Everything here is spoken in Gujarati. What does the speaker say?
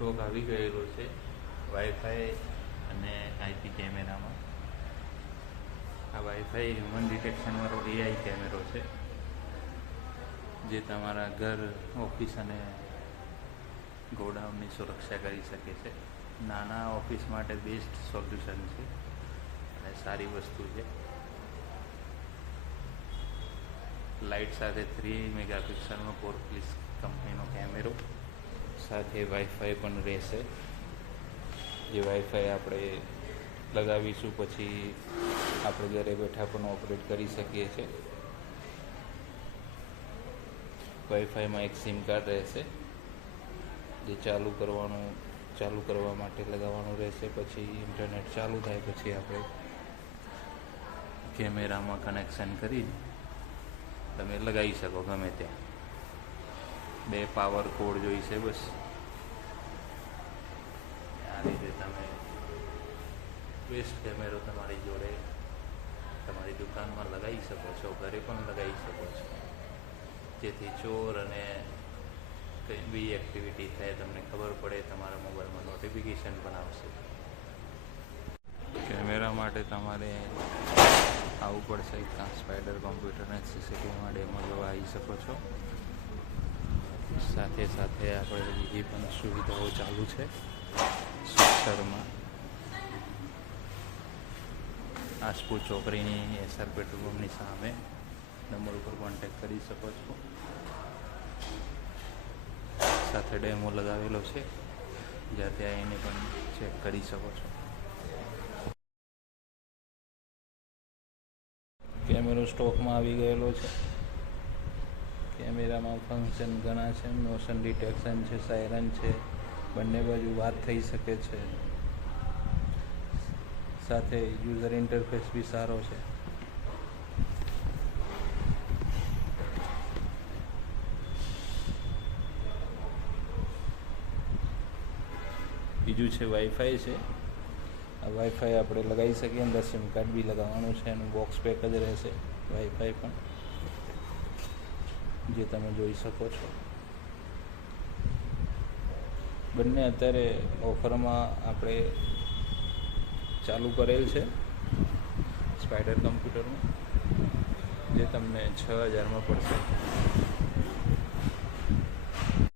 સ્ટોક આવી ગયેલો છે વાઈફાઈ અને આઈપી કેમેરામાં. આ વાઈફાઈ હ્યુમન ડિટેક્શનવાળો AI કેમેરો છે, જે તમારા ઘર, ઓફિસ અને ગોડાઉનની સુરક્ષા કરી શકે છે. નાના ઓફિસ માટે બેસ્ટ સોલ્યુશન છે અને સારી વસ્તુ છે. લાઇટ સાથે 3 મેગાપિક્સલનો કોરપ્લિસ કંપનીનો કેમેરો સાથે વાઈફાઈ પણ રહેશે. જે વાઈફાઈ આપણે લગાવીશું પછી આપણે ઘરે બેઠા પણ ઓપરેટ કરી શકીએ છીએ. વાઈફાઈમાં એક સિમ કાર્ડ રહેશે, જે ચાલુ કરવા માટે લગાવવાનું રહેશે. પછી ઇન્ટરનેટ ચાલુ થાય પછી આપણે કેમેરામાં કનેક્શન કરી તમે લગાવી શકો ગમે ત્યાં. 2 પાવર કોડ જોઈશે બસ. આ રીતે તમે બેસ્ટ કેમેરો તમારી જોડે તમારી દુકાનમાં લગાવી શકો છો, ઘરે પણ લગાવી શકો છો, જેથી ચોર અને કંઈ બી એક્ટિવિટી થાય તમને ખબર પડે, તમારા મોબાઈલમાં નોટિફિકેશન પણ આવશે. કેમેરા માટે તમારે આવવું પડશે ત્યાં સ્પાઈડર કોમ્પ્યુટરને CCTVમાં ડેમો જોવા આવી શકો છો. સાથે સાથે આપણે બીજી પણ સુવિધાઓ ચાલુ છે સુખસરમાં. આસપુર ચોકડીની SR પેટ્રોલ પંપની સામે નંબર ઉપર કોન્ટેક્ટ કરી શકો છો. સાથે ડેમો લગાવેલો છે, જ્યાં ત્યાં આવીને પણ ચેક કરી શકો છો. કેમેરો સ્ટોકમાં આવી ગયેલો છે. કેમેરામાં ફંક્શન ઘણા છે. મોશન ડિટેક્શન છે, સાયરન છે, બંને બાજુ વાત થઈ શકે છે. સાથે યુઝર ઇન્ટરફેસ બી સારો છે. બીજું છે વાઈફાઈ છે. આ વાઈફાઈ આપણે લગાવી શકીએ, અંદર સિમ કાર્ડ બી લગાવવાનું છે. એનું બોક્સ પેક જ રહેશે વાઈફાઈ પણ, જે તમે જોઈ શકો છો. બંને અત્યારે ઓફરમાં આપણે ચાલુ કરેલ છે સ્પાઈડર કમ્પ્યુટરમાં, જે તમને 6000માં પડશે.